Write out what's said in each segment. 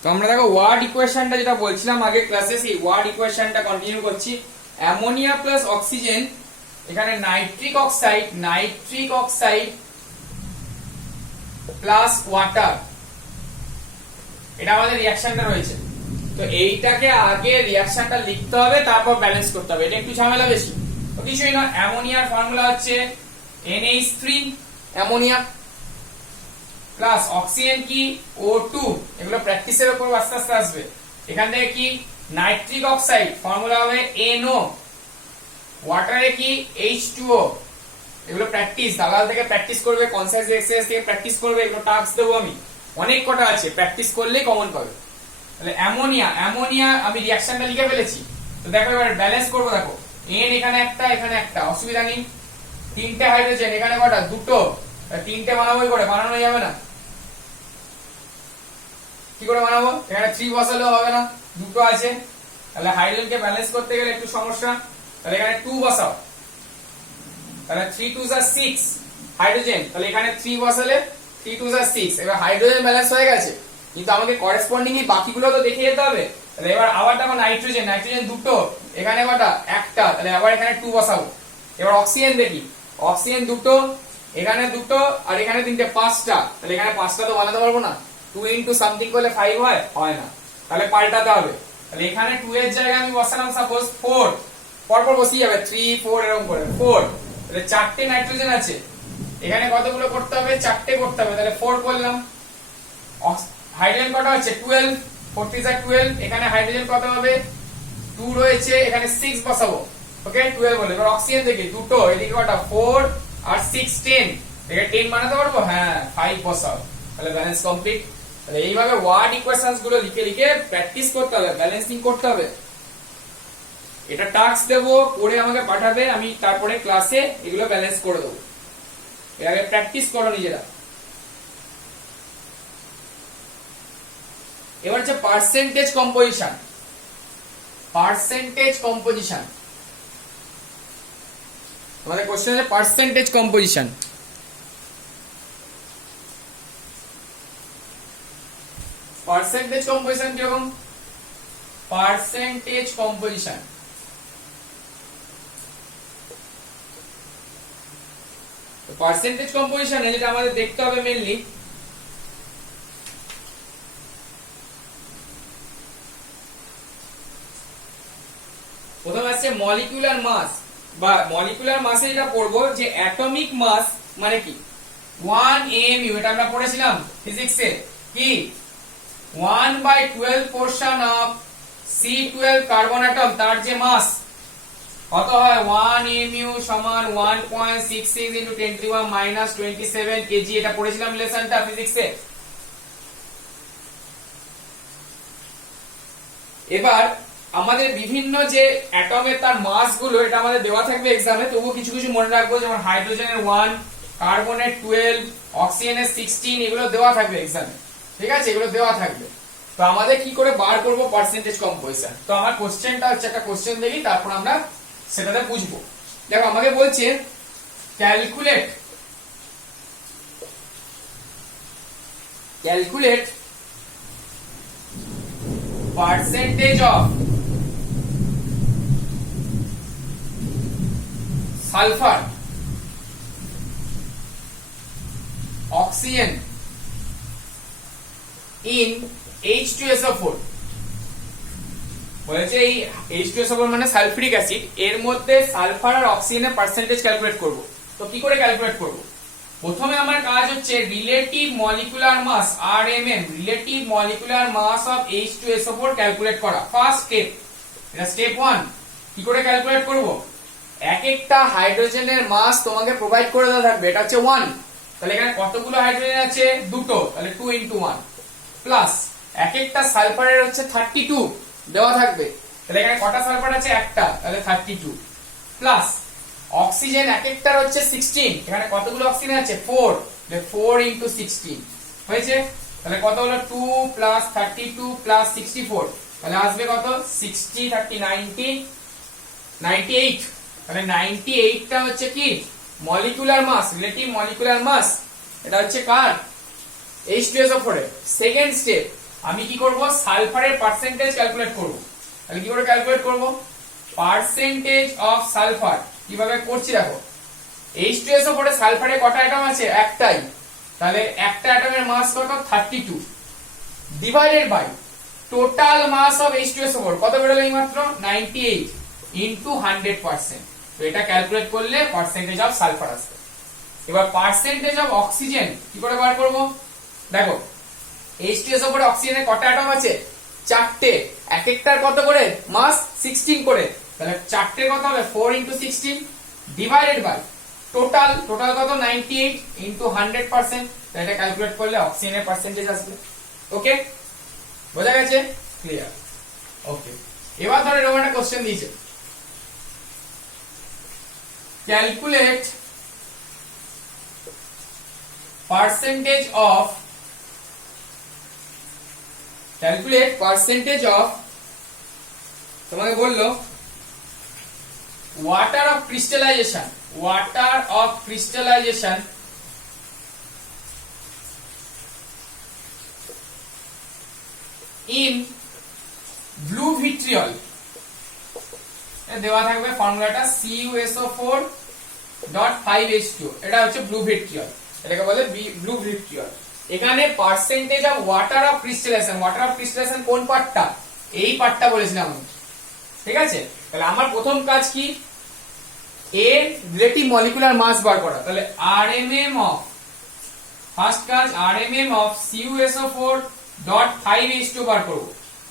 তো আমরা দেখো ওয়ার্ড ইকুয়েশনটা যেটা বলছিলাম আগে ক্লাসে, সেই ওয়ার্ড ইকুয়েশনটা কন্টিনিউ করছি। অ্যামোনিয়া প্লাস অক্সিজেন, এখানে নাইট্রিক অক্সাইড প্লাস ওয়াটার, এটা আমাদের রিঅ্যাকশনটা রয়েছে। তো এইটাকে আগে রিঅ্যাকশনটা লিখতে হবে, তারপর ব্যালেন্স করতে হবে। এটা একটু ঝামেলা বেশি, তো কিছুই না। অ্যামোনিয়ার ফর্মুলা হচ্ছে NH3 অ্যামোনিয়া প্লাস অক্সিজেন কি O2, এগুলো প্র্যাকটিসের উপর আস্তে আস্তে আসবে। এখান থেকে কি নাইট্রিক অক্সাইড ফর্মুলা হবে NO, ওয়াটারে কি H2O, এগুলো প্র্যাকটিস দালাল থেকে প্র্যাকটিস করবে, কনসাইজ এক্সারসাইজ থেকে প্র্যাকটিস করবে। এগুলো টাস্ক দেবো আমি, অনেক কটা আছে, প্র্যাকটিস করলেই কমন পাবে। তাহলে অ্যামোনিয়া আমি রিঅ্যাকশনটা লিখে ফেলেছি। তো দেখো এবার ব্যালেন্স করবো। দেখো N এখানে একটা, অসুবিধা নেই। তিনটে হাইড্রোজেন, এখানে কটা, দুটো, তিনটে বানাবোই করে, বানানো যাবে না। কি করে বানাবো? এখানে 3 বসালেও হবে না, দুটো আছে। তাহলে হাইড্রোজেনকে ব্যালেন্স করতে গেলে একটু সমস্যা। তাহলে এখানে 2 বসাও, তাহলে 3 2 are 6 হাইড্রোজেন। তাহলে এখানে 3 বসালে 3 2 are 6। এবার হাইড্রোজেন ব্যালেন্স হয়ে গেছে, কিন্তু আমাকে করেসপন্ডিংলি বাকিগুলো তো দেখে যেতে হবে। তাহলে এবার আবার দেখো নাইট্রোজেন দুটো, এখানে কটা, একটা, তাহলে আবার এখানে 2 বসাবো। এবার অক্সিজেন দেখি, অক্সিজেন দুটো, এখানে দুটো, আর এখানে তিনটে, পাঁচটা। তাহলে এখানে পাঁচটা তো বানাতে পারবো না, 2 into সামথিং করলে 5 হয় না। তাহলে পাল্টাতে হবে। তাহলে এখানে 2 এর জায়গায় আমি বসালাম সাপোজ 4, পরপর বসিয়ে যাবে 3 4 এরকম করে 4। তাহলে চারটে নাইট্রোজেন আছে, এখানে কতগুলো করতে হবে, চারটে করতে হবে। তাহলে 4 করলাম। হাইড্রোজেন কত আছে, 12, 4 3 are 12। এখানে হাইড্রোজেন কত হবে, 2 রয়েছে, এখানে 6 বসাবো। ওকে 12 বলে। এবার অক্সিজেন দেখি, দুটো, এদিকে কটা, 4 আর 6 10। দেখে 10 বানাতে পারবো, হ্যাঁ 5 বসাও। তাহলে ব্যালেন্স কমপ্লিট। তাহলে এইভাবে ওয়ার্ড ইকুয়েশনস গুলো লিখে লিখে প্র্যাকটিস করতে হবে, ব্যালেন্সিং করতে হবে। এটা টাস্ক দেবো, করে আমাকে পাঠাবে, আমি তারপরে ক্লাসে এগুলো ব্যালেন্স করে দেবো। এর আগে প্র্যাকটিস করো নিজেরা। এবার হচ্ছে পার্সেন্টেজ কম্পোজিশন। তোমাদের কোশ্চেন আছে পার্সেন্টেজ কম্পোজিশন। পার্সেন্টেজ কম্পোজিশন কিরকম? পার্সেন্টেজ কম্পোজিশন যেটা আমাদের দেখতে হবে মেইনলি, প্রথমে আছে মলিকিউলার মাস, বা মলিকিউলার মাসে যেটা পড়বো যে অ্যাটমিক মাস মানে কি 1 mu, এটা আমরা পড়েছিলাম ফিজিক্সে। কি 1/12 portion of C12 carbon atom, তার যে মাস কত হয় 1 mu সমান 1.66 into 10⁻⁻27 কেজি। এটা পড়েছিলাম লেসনটা ফিজিক্সে। এবার আমাদের বিভিন্ন যে অ্যাটমের তার মাস গুলো, এটা আমাদের দেওয়া থাকবে এক্সামে, তবু কিছু কিছু মনে রাখবো। যেমন হাইড্রোজেনের 1, কার্বনের 12, অক্সিজেনের 16, এগুলো দেওয়া থাকবে এক্সামে। ঠিক আছে, এগুলো দেওয়া থাকবে। তো আমাদের কি করে বার করব পার্সেন্টেজ কম্পোজিশন? তো আমার কোশ্চেনটা হচ্ছে, একটা কোশ্চেন দেখি, তারপর আমরা সেটাতে বুঝবো। দেখো আমাকে বলছে calculate percentage of sulphur, oxygen in H2SO4। বলেছে এই H2SO4 মানে সালফিউরিক অ্যাসিড, এর মধ্যে সালফার আর অক্সিজেনের পার্সেন্টেজ ক্যালকুলেট করব। তো কি করে ক্যালকুলেট করব? প্রথমে আমার কাজ হচ্ছে relative molecular mass RMM, relative molecular mass of H2SO4 calculate করা। ফার্স্ট স্টেপ, এটা স্টেপ 1। কি করে ক্যালকুলেট করব? এক একটা হাইড্রোজেনের মাস তোমাকে প্রোভাইড করে দেওয়া থাকবে, এটা হচ্ছে 1। তাহলে এখানে কতগুলো হাইড্রোজেন আছে, দুটো, তাহলে 2 into 1 প্লাস এক একটা সালফারের হচ্ছে 32 দেওয়া থাকবে। তাহলে এখানে কটা সালফার আছে, একটা, তাহলে 32 প্লাস অক্সিজেন এক একটার হচ্ছে 16, এখানে কতগুলো অক্সিজেন আছে, 4, 4 into 16 হয়েছে। তাহলে কত হলো, 2 প্লাস 32 প্লাস 64, তাহলে আসবে কত, 60 30 90 98। তাহলে 98টা হচ্ছে কি molecular mass, relative molecular mass. এটা হচ্ছে কার, H2SO4 এর। সেকেন্ড স্টেপ, আমি কি করব সালফারের পার্সেন্টেজ ক্যালকুলেট করব। তাহলে কি করে ক্যালকুলেট করব পার্সেন্টেজ অফ সালফার কিভাবে করছি দেখো H2SO4 এ সালফারে কটা অ্যাটম আছে একটাই তাহলে একটা অ্যাটমের মাস কত 32 divided by total mass of H2SO4 কত বেরোলো এই মাত্র 98 ইনটু 100% তো এটা ক্যালকুলেট করলে পার্সেন্টেজ অফ সালফার আসবে। এবার পার্সেন্টেজ অফ অক্সিজেন কি করে বার করব দেখো H2SO4 অক্সিজেনে কটা অ্যাটম আছে চারটে এক একটার কত করে মাস 16 করে তাহলে চারটে কত হবে 4 ইনটু 16 ডিভাইডেড বাই টোটাল কত 98 ইনটু 100% এটা ক্যালকুলেট করলে অক্সিজেনের পার্সেন্টেজ আসবে। ওকে বোঝা গেছে ক্লিয়ার ওকে। এবার ধরো এরকম একটা কোশ্চেন দিয়েছে ক্যালকুলেট পার্সেন্টেজ অফ তোমাকে বললো water of crystallization in blue vitriol দেওয়া থাকবে ফর্মুলাটা CuSO4.5H2 এটা হচ্ছে ব্লু ভিট্রিয়ল এটাকে বলে ব্লু ভিট্রিয়ল। এখানে percentage of water of crystallisation কোন পার্টটা এই পার্টটা বলেছিলাম আমি ঠিক আছে। তাহলে আমার প্রথম কাজ কি এর রিলেটিভ মলিকুলার মাস বার করা তাহলে RMM অফ ফার্স্ট কাজ RMM অফ CuSO4.5H2 বার করব।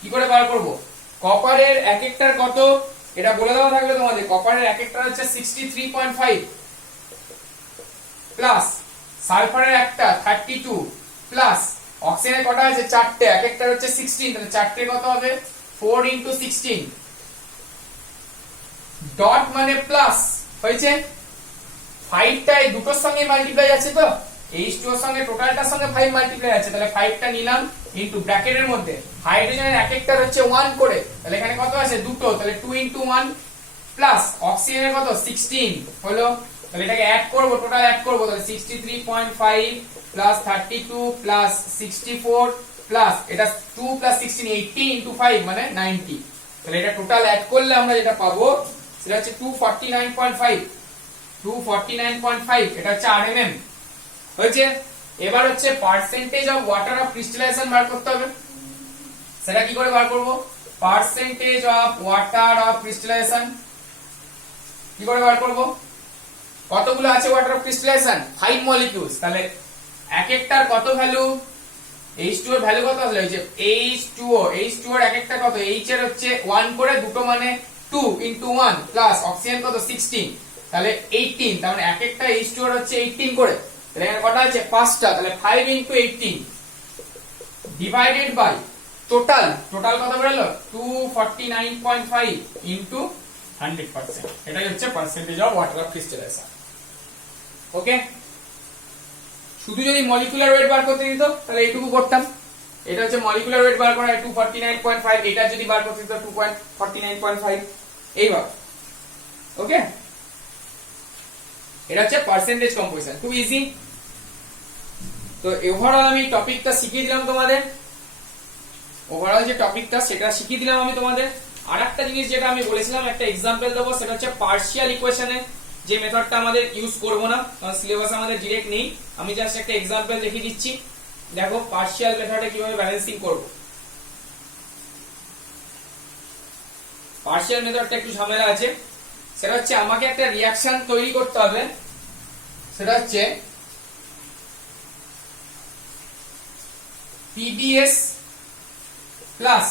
কি করে বার করব কপারের এক একটার কত এটা বলে দেওয়া থাকবে তোমাদের কপারের এক একটার হচ্ছে 63.5 প্লাস সালফারের একটা 32 প্লাস অক্সিজেনের কটা আছে চারটে এক একটার হচ্ছে 16 তাহলে চারটে কত হবে 4 ইনটু 16 ডট মানে প্লাস হয়েছে 5টা এই দুটোর সঙ্গে মাল্টিপ্লাই আছে তো H2 এর সঙ্গে টোটালটার সঙ্গে 5 মাল্টিপ্লাই আছে তাহলে 5টা নিলাম ইনটু ব্র্যাকেটের মধ্যে হাইড্রোজেনের এক একটার হচ্ছে 1 করে তাহলে এখানে কত আছে দুটো তাহলে 2 ইনটু 1 প্লাস অক্সিজেনের কত 16 হলো তাহলে এটাকে অ্যাড করব টোটাল অ্যাড করব তাহলে 63.5 প্লাস 32 প্লাস 64 প্লাস এটা 2 প্লাস 16 80 ইনটু 5 মানে 90 তাহলে এটা টোটাল অ্যাড করলে আমরা যেটা পাবো সেটা হচ্ছে 249.5 এটা হচ্ছে RMM হয়েছে। এবার হচ্ছে percentage of water of crystallisation বার করতে হবে সেটা কি করে বার করব percentage of water of crystallisation কি করে বার করব কতগুলো আছে ওয়াটার অফ ক্রিস্টালাইজেশন 5 মলিকিউলস তাহলে এক একটার কত ভ্যালু H2 এর ভ্যালু কত আসলে হচ্ছে H2 এর এক একটা কত H এর হচ্ছে 1 করে দুটো মানে 2 ইনটু 1 প্লাস অক্সিজেন কত 16 তাহলে 18 তার মানে এক একটা H2 এর হচ্ছে 18 করে তাহলে এখানে কত আছে 5টা তাহলে 5 ইনটু 18 ডিভাইডেড বাই টোটাল কত বেরোলো 249.5 ইনটু 100% এটাই হচ্ছে percentage of water of crystallisation. Okay শুধু যদি মলিকুলার ওয়েট বার করতে দিত তাহলে এইটুকু করতাম এটা হচ্ছে মলিকুলার ওয়েট বার করা 249.5 এটা যদি বার করতে দিত 249.5 এইবার ওকে এটা হচ্ছে পার্সেন্টেজ কম্পোজিশন খুব ইজি। তো ওভারঅল আমি টপিকটা শিখিয়ে দিলাম তোমাদের ওভারঅল যে টপিকটা সেটা শিখিয়ে দিলাম আমি তোমাদের। আরেকটা জিনিস যেটা আমি বলেছিলাম একটা एग्जांपल দেবো সেটা হচ্ছে পার্শিয়াল ইকুয়েশনের যে মেথডটা আমাদের ইউজ করব না কারণ সিলেবাস আমাদের ডাইরেক্ট নেই আমি জাস্ট একটা एग्जांपल দেখিয়ে দিচ্ছি দেখো পার্শিয়াল মেথডে কিভাবে ব্যালেন্সিং করব। পার্শিয়াল মেথডটা একটু ঝামেলা আছে সেটা হচ্ছে আমাকে একটা রিঅ্যাকশন তৈরি করতে হবে সেটা হচ্ছে PbS প্লাস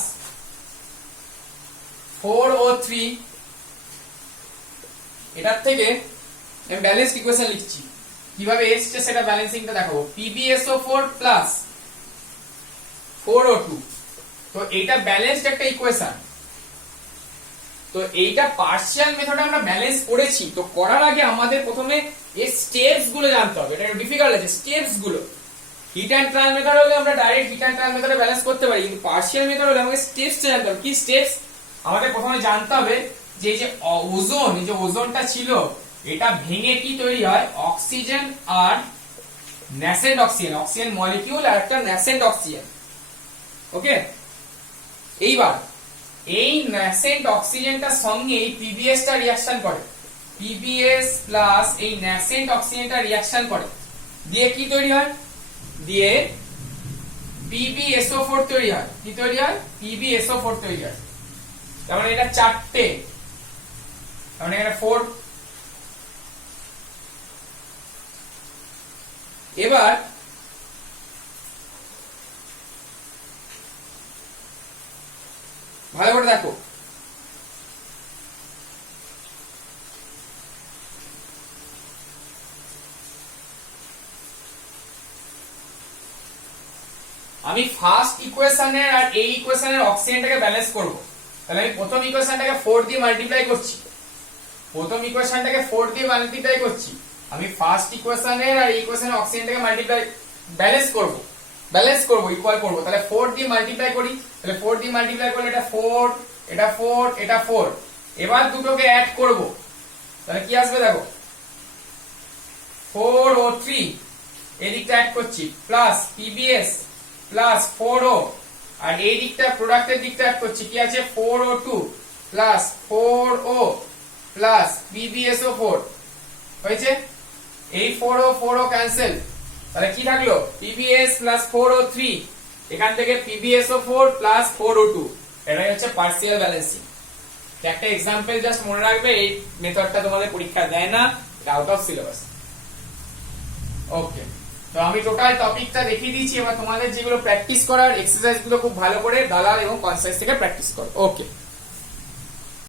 4O3 এটার থেকে আমি ব্যালেন্সড ইকুয়েশন লিখছি কিভাবে এসছে সেটা ব্যালেন্সিংটা দেখাবো PbSO4 প্লাস 4O2 তো এটা ব্যালেন্সড একটা ইকুয়েশন। তো এইটা পার্শিয়াল মেথডে আমরা ব্যালেন্স করেছি তো করার আগে আমাদের প্রথমে এই স্টেপস গুলো জানতে হবে এটা ডিফিকাল্ট আছে স্টেপস গুলো হিট এন্ড ট্রায়াল মেথড হলে আমরা ডাইরেক্ট হিট এন্ড ট্রায়াল মেথডে ব্যালেন্স করতে পারি কিন্তু পার্শিয়াল মেথড হলে আমাদের স্টেপস জানতে হবে কি স্টেপস আমাদের প্রথমে জানতে হবে যে এই যে ওজোনটা ছিল এটা ভেঙে কি তৈরি হয় অক্সিজেন আর ন্যাসেন্ট অক্সিজেন মলিকিউল আর একটা ন্যাসেন্ট অক্সিজেন ওকে, এইবার এই ন্যাসেন্ট অক্সিজেনটার সঙ্গে এই পিবিএস টা রিঅ্যাকশন করে, পিবিএস প্লাস এই ন্যাসেন্ট অক্সিজেনটা রিঅ্যাকশন করে, দিয়ে কি তৈরি হয়, দিয়ে PbSO4 তৈরি হয়। কি তৈরি হয়? PbSO4 তৈরি হয়। তার মানে এটা চারটে, তার মানে এখানে 4। এবার ভালো করে দেখো, আমি ফার্স্ট ইকুয়েশনের আর এই ইকুয়েশনের অক্সিজেনটাকে ব্যালেন্স করব। তাহলে আমি প্রথম ইকুয়েশনটাকে 4 দিয়ে মাল্টিপ্লাই করছি, প্রথম ইকুয়েশনটাকে 4 দিয়ে মাল্টিপ্লাই করছি। আমি ফার্স্ট ইকুয়েশনের আর এই ইকুয়েশনের অক্সিজেনটাকে মাল্টিপ্লাই ব্যালেন্স করব ইকুয়াল করব। তাহলে 4 দিয়ে মাল্টিপ্লাই করি, তাহলে 4 দিয়ে মাল্টিপ্লাই করলে এটা 4, এটা 4, এটা 4। এবার দুটোকে অ্যাড করব, তাহলে কি আসবে দেখো, 4 ও 3 এদিকটা অ্যাড করছি, প্লাস PbS প্লাস 4O, আর এই দিকটা প্রোডাক্টের দিকটা অ্যাড করছি, কি আছে 4O2 plus 4O plus PbSO4 হয়েছে। এই 4O 4O ক্যান্সেল, তাহলে কি থাকলো PbS প্লাস 4O3, এখান থেকে PbSO4 প্লাস 4O2। এটাই হচ্ছে পার্সিয়াল ব্যালেন্সিং। একটা এক্সাম্পল জাস্ট মনে রাখবে, এই মেথডটা তোমাদের পরীক্ষা দেয় না, এটা আউট অফ সিলেবাস। ওকে, তো আমি টোটাল টপিকটা দেখিয়ে দিয়েছি। এবার তোমাদের যেগুলো প্র্যাকটিস করার এক্সারসাইজ গুলো খুব ভালো করে দালাল এবং কনসাইজ থেকে প্র্যাকটিস করো। ওকে।